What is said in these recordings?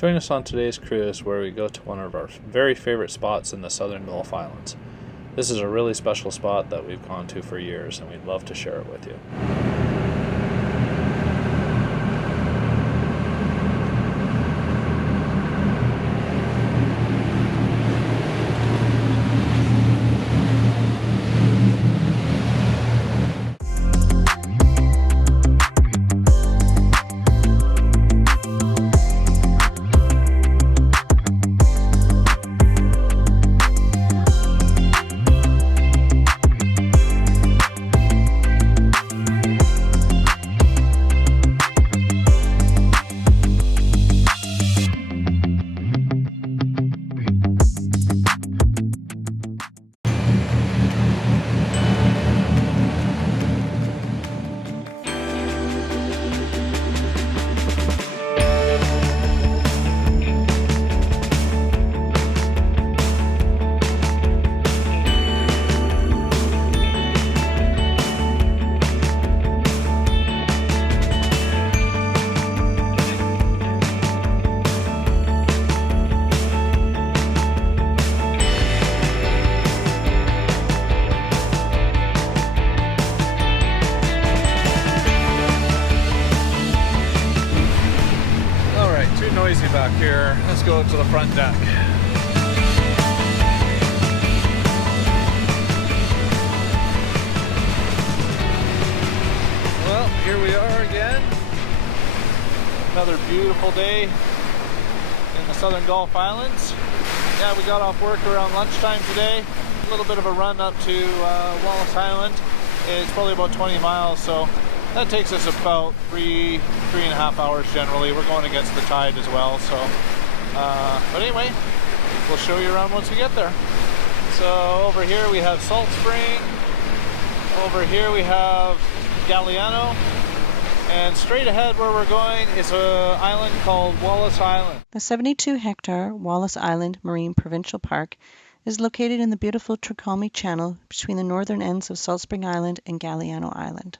Join us on today's cruise where we go to one of our very favorite spots in the southern Gulf Islands. This is a really special spot that we've gone to for years and we'd love to share it with you. Noisy back here. Let's go to the front deck. Well, here we are again. Another beautiful day in the southern Gulf Islands. Yeah, we got off work around lunchtime today. A little bit of a run up to Wallace Island. It's probably about 20 miles, so that takes us about three and a half hours generally. We're going against the tide as well, so but anyway, we'll show you around once we get there. So over here we have Salt Spring, over here we have Galiano, and straight ahead where we're going is an island called Wallace Island. The 72-hectare Wallace Island Marine Provincial Park is located in the beautiful Trincomalee Channel between the northern ends of Salt Spring Island and Galiano Island.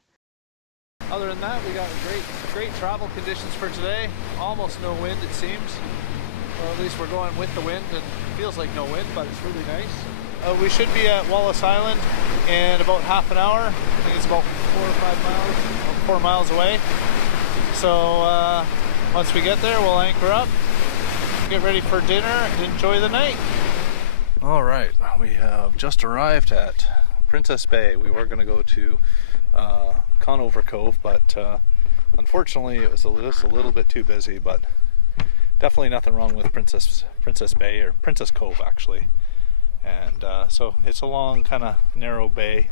Other than that, we got great travel conditions for today. Almost no wind, it seems. Well, at least we're going with the wind, and it feels like no wind, but it's really nice. We should be at Wallace Island in about half an hour. I think it's about 4 or 5 miles, about 4 miles away. So once we get there, we'll anchor up, get ready for dinner, and enjoy the night. All right, we have just arrived at Princess Bay. We were going to go to Conover Cove, but unfortunately it was just a little bit too busy, but definitely nothing wrong with Princess Bay, or Princess Cove actually. And so it's a long kind of narrow bay,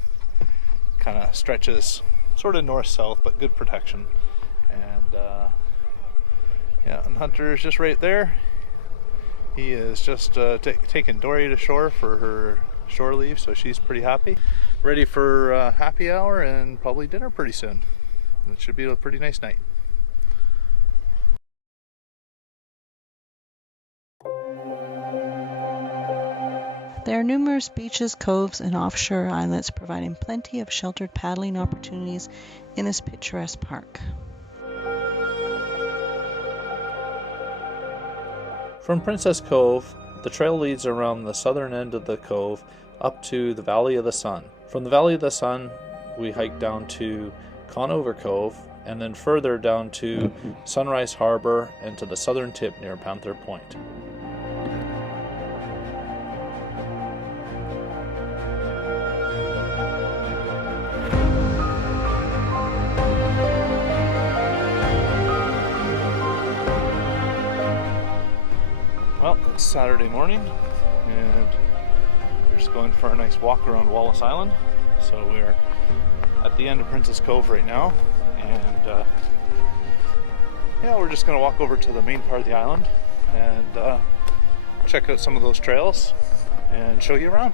kind of stretches sort of north-south, but good protection. And yeah, and Hunter is just right there. He is just taking Dory to shore for her shore leave, so she's pretty happy. Ready for happy hour and probably dinner pretty soon. It should be a pretty nice night. There are numerous beaches, coves, and offshore islets providing plenty of sheltered paddling opportunities in this picturesque park. From Princess Cove, the trail leads around the southern end of the cove up to the Valley of the Sun. From the Valley of the Sun, we hike down to Conover Cove, and then further down to Sunrise Harbor and to the southern tip near Panther Point. Well, it's Saturday morning, and we're just going for a nice walk around Wallace Island. So we're at the end of Princess Cove right now, and yeah, we're just going to walk over to the main part of the island and check out some of those trails and show you around.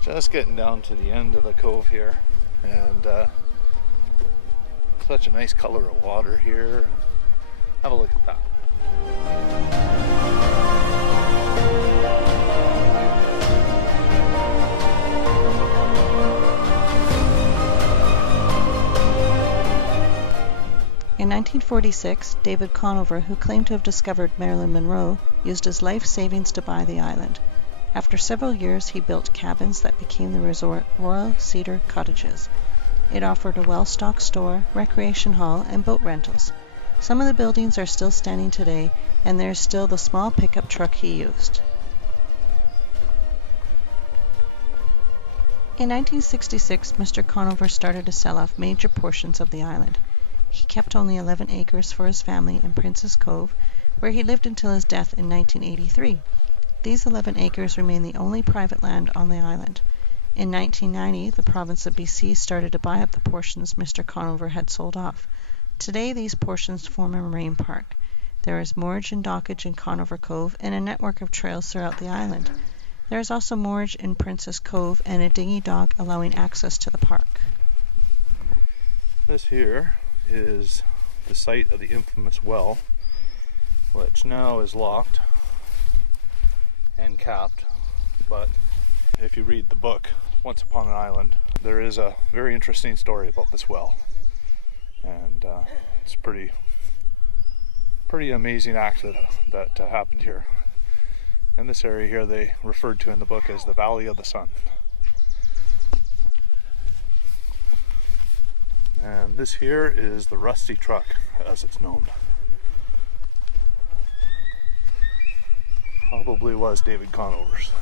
Just getting down to the end of the cove here, and such a nice color of water here. Have a look at that. 1946, David Conover, who claimed to have discovered Marilyn Monroe, used his life savings to buy the island. After several years, he built cabins that became the resort Royal Cedar Cottages. It offered a well-stocked store, recreation hall, and boat rentals. Some of the buildings are still standing today, and there is still the small pickup truck he used. In 1966, Mr. Conover started to sell off major portions of the island. He kept only 11 acres for his family in Princess Cove, where he lived until his death in 1983. These 11 acres remain the only private land on the island. In 1990, the province of BC started to buy up the portions Mr. Conover had sold off. Today, these portions form a marine park. There is moorage and dockage in Conover Cove and a network of trails throughout the island. There is also moorage in Princess Cove and a dinghy dock allowing access to the park. This here is the site of the infamous well, which now is locked and capped. But if you read the book, Once Upon an Island, there is a very interesting story about this well. And it's a pretty amazing act that happened here. And this area here they referred to in the book as the Valley of the Sun. And this here is the Rusty Truck, as it's known. Probably was David Conover's.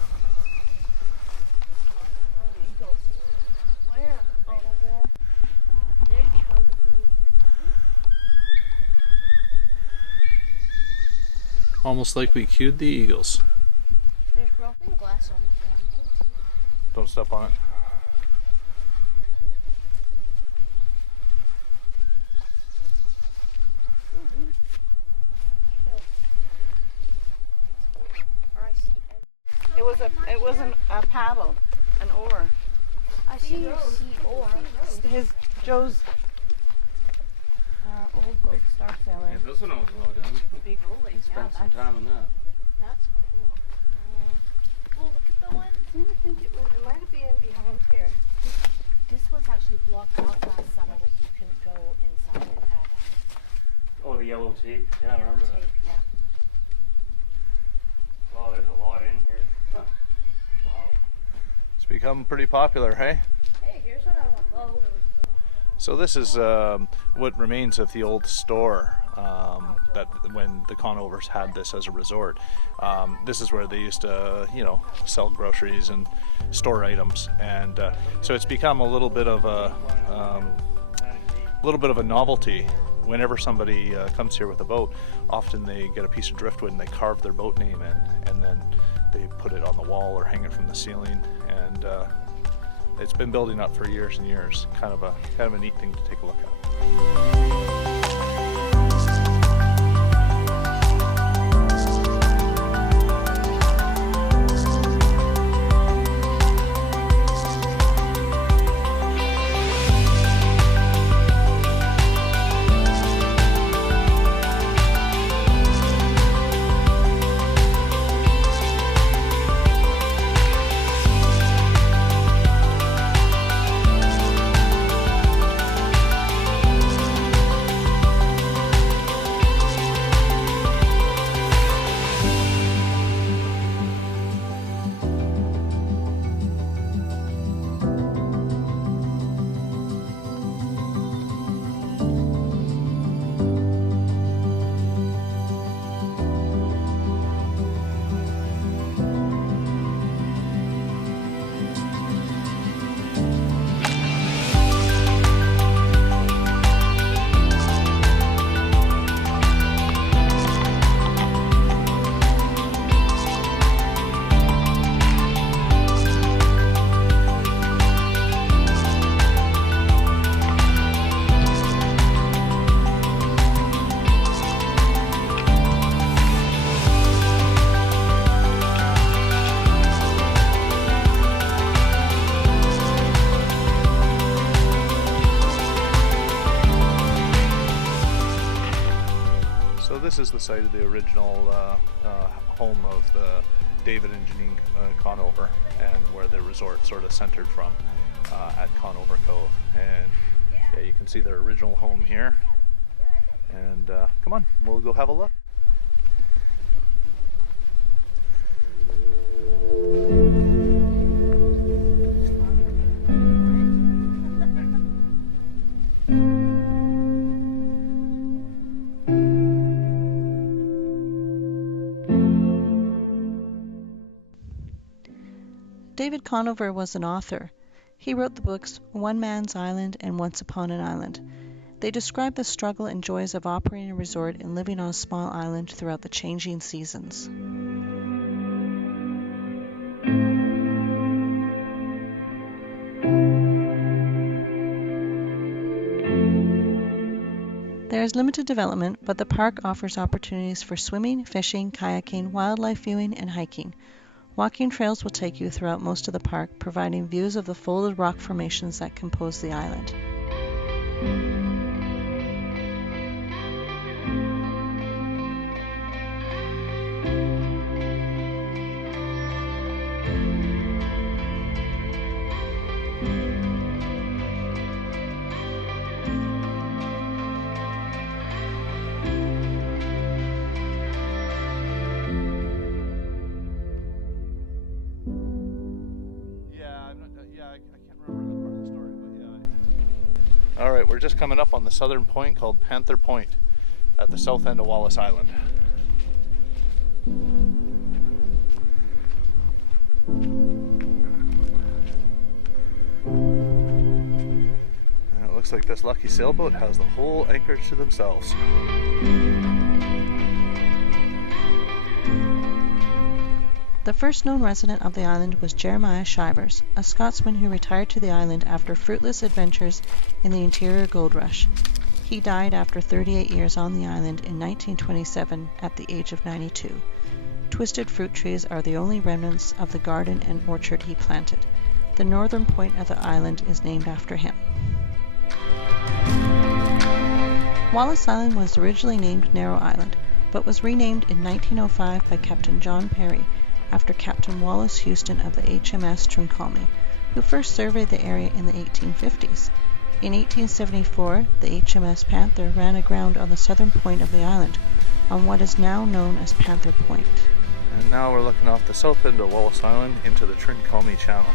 Almost like we cued the eagles. There's broken glass on the ground. Don't step on it. It was a paddle, an oar. I see your sea oar. Joe's old boat, Star Sailor. Yeah, this one was well done. Big rolling. We spent some time on that. That's cool. Well, look at the one. I think it might have been behind here. This was actually blocked out last summer, like you couldn't go inside it. Had Oh, the yellow tape. Yeah, I yellow remember tape, yeah. that. Wow, there's a lot in here. Huh. Wow. It's become pretty popular, hey? Hey, here's what I want to go. So this is what remains of the old store that when the Conovers had this as a resort. This is where they used to, sell groceries and store items, and so it's become a little bit of a novelty. Whenever somebody comes here with a boat, often they get a piece of driftwood and they carve their boat name in, and then they put it on the wall or hang it from the ceiling, and it's been building up for years and years. Kind of a neat thing to take a look at. This is the site of the original home of David and Janine Conover, and where the resort sort of centered from at Conover Cove. And yeah, you can see their original home here. And come on, we'll go have a look. David Conover was an author. He wrote the books One Man's Island and Once Upon an Island. They describe the struggle and joys of operating a resort and living on a small island throughout the changing seasons. There is limited development, but the park offers opportunities for swimming, fishing, kayaking, wildlife viewing, and hiking. Walking trails will take you throughout most of the park, providing views of the folded rock formations that compose the island. Alright, we're just coming up on the southern point called Panther Point at the south end of Wallace Island. And it looks like this lucky sailboat has the whole anchorage to themselves. The first known resident of the island was Jeremiah Shivers, a Scotsman who retired to the island after fruitless adventures in the interior gold rush. He died after 38 years on the island in 1927 at the age of 92. Twisted fruit trees are the only remnants of the garden and orchard he planted. The northern point of the island is named after him. Wallace Island was originally named Narrow Island, but was renamed in 1905 by Captain John Perry, after Captain Wallace Houston of the HMS Trincomalee, who first surveyed the area in the 1850s. In 1874, the HMS Panther ran aground on the southern point of the island, on what is now known as Panther Point. And now we're looking off the south end of Wallace Island into the Trincomalee Channel.